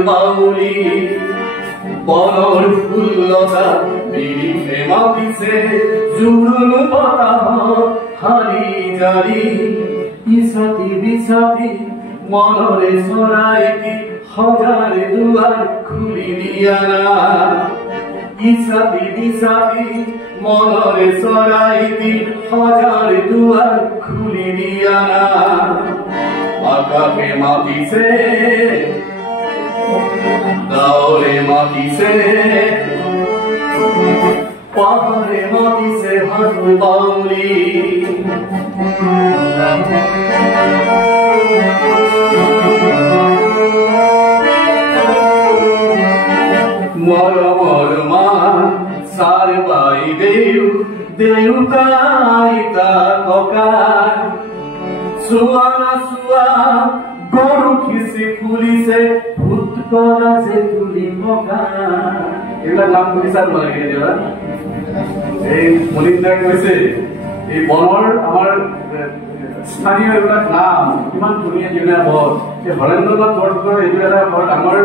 বাউলি বনর ফুল্লতা বিরিখে মাতিছে জুড়ুন পাতা হারি জারি ইসাতি বিসাতি মনরে সরাইতি হাজার দুয়ার খুলি দিয়া না ইসাতি বিসাতি মনরে সরাইতি হাজার দুয়ার খুলি দিয়া না আকাশে মাতিছে দাওরে মাতিছে পাহাড়ে মাতিছে হাঁটু বাউলি মর মর মা সার বাই দেউতাই তা ককার সুয়ানা সুয়া গরু খিসি ফুলিছে ভূত করাছে তুলি মকা এগুলা নাম পুলিশার বলে গেছে এই মলিন্দায় কইছে এই বনর আমার স্থানীয় এগুলা নাম কিমান ধুনীয়া ধুনীয়া বল এই হৰেন্দ্ৰনাথ বৰদলৈ এইটো এটা বৰ ডাঙৰ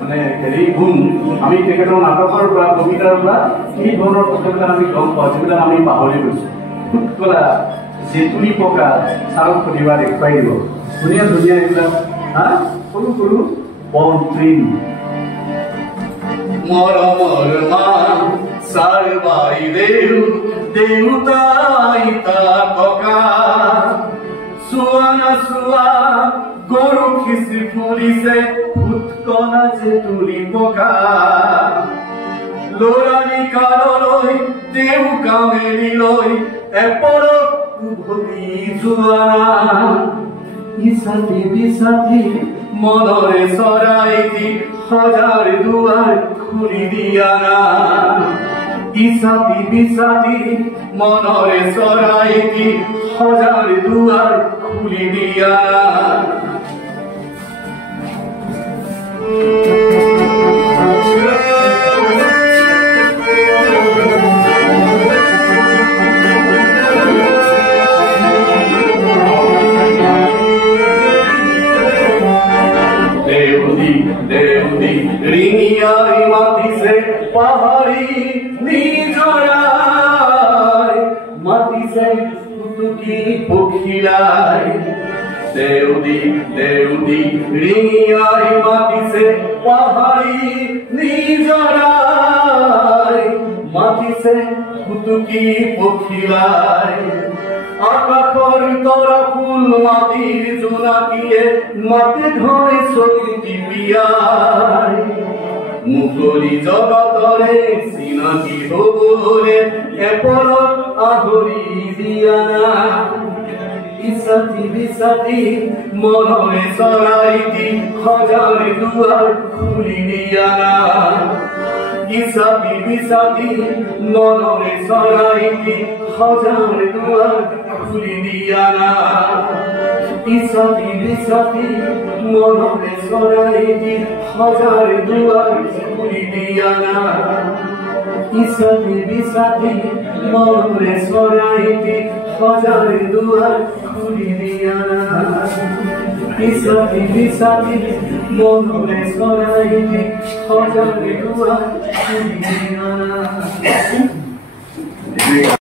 মানে হেৰি গুণ আমি তেখেতৰ নাটকৰ পৰা কবিতাৰ পৰা এই ধৰণৰ কথাবিলাক আমি গম পাওঁ যিবিলাক আমি পাহৰি গৈছো ভূত কলা জেতুলি পকা চাৰক সুধিবা দেখুৱাই দিব ধুনীয়া ধুনীয়া এইবিলাক সৰু সৰু বন ট্ৰেইন মৰমৰ মা চাৰ বাই দেউতাই তা ককা চুৱানা চুৱা গৰু খিচি ফুলিছে ভূত কলা যে তুলি পকা লৰালি কাললৈ দেউ কামেলিলৈ এপৰক উভতি যোৱা ইসাতি বিসাতি মনরে সরাইতি হাজার দুয়ার খুলি দিয়া না ইসাতি বিসাতি মনরে সরাইতি হাজার দুয়ার খুলি দিয়া দেউদি রিঙিয়াই মাতিছে পাহাড়ি নিজরাই মাতিছে কুতুকি পখিলাই দেউদি রিঙিয়াই মাতিছে পাহাড়ি নিজরাই মাতিছে কুতুকি পখিলাই আকাশৰ তৰা ফুল মাটিৰ জোনাকিয়ে মাতে ধৰে চকুতি পিয়াই মুকলি জগতৰে চিনাকি হবলে এপৰত আহৰি দিয়া ইসাতি বিসাতি মনৰে চৰাইতি হাজাৰ দুৱাৰ খুলি দিয়া ইসাতি বিসাতি মনরে সরাইতি হাজার দুয়ার খুলি দিয়া ইসাতি বিসাতি মনরে সরাইতি হাজার দুয়ার খুলি দিয়া ইসাতি বিসাতি মনরে সরাইতি হাজার দুয়ার খুলি দিয়া ইসাতি বিসাতি মনরে সরাইতি হাজার দুয়ার খুলি দিয়া